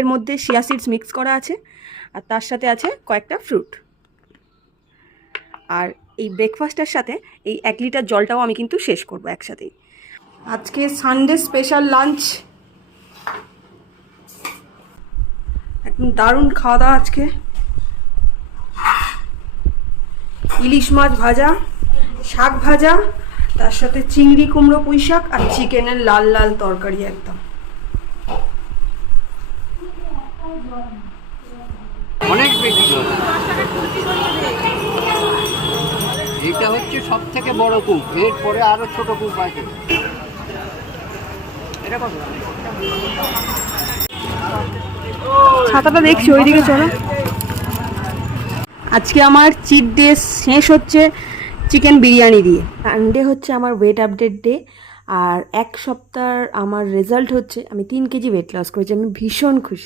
এর মধ্যে chia seeds mix করা আছে, আর তার সাথে আছে কয়েকটা ফ্রুট। আর এই ব্রেকফাস্টের সাথে এই 1 লিটার জলটাও আমি কিন্তু শেষ করব একসাথেই। আজকে সানডে স্পেশাল লাঞ্চ, একদম দারুণ খাওয়া দাওয়া আজকে। ইলিশ মাছ ভাজা, শাক ভাজা, তার সাথে চিংড়ি কুমড়ো পুঁই শাক আর চিকেনের লাল লাল তরকারি একদম। অনেক বেশি জল। এটা হচ্ছে সব থেকে বড় কূপ, এরপরে আরো ছোট কূপ আছে। ছাতাটা দেখছি ওইদিকে, চলো। আজকে আমার চিট ডে শেষ হচ্ছে চিকেন বিরিয়ানি দিয়ে। সানডে হচ্ছে আমার ওয়েট আপডেট ডে, আর 1 সপ্তাহ আমার রেজাল্ট হচ্ছে আমি 3 কেজি ওয়েট লস করেছি। আমি ভীষণ খুশি।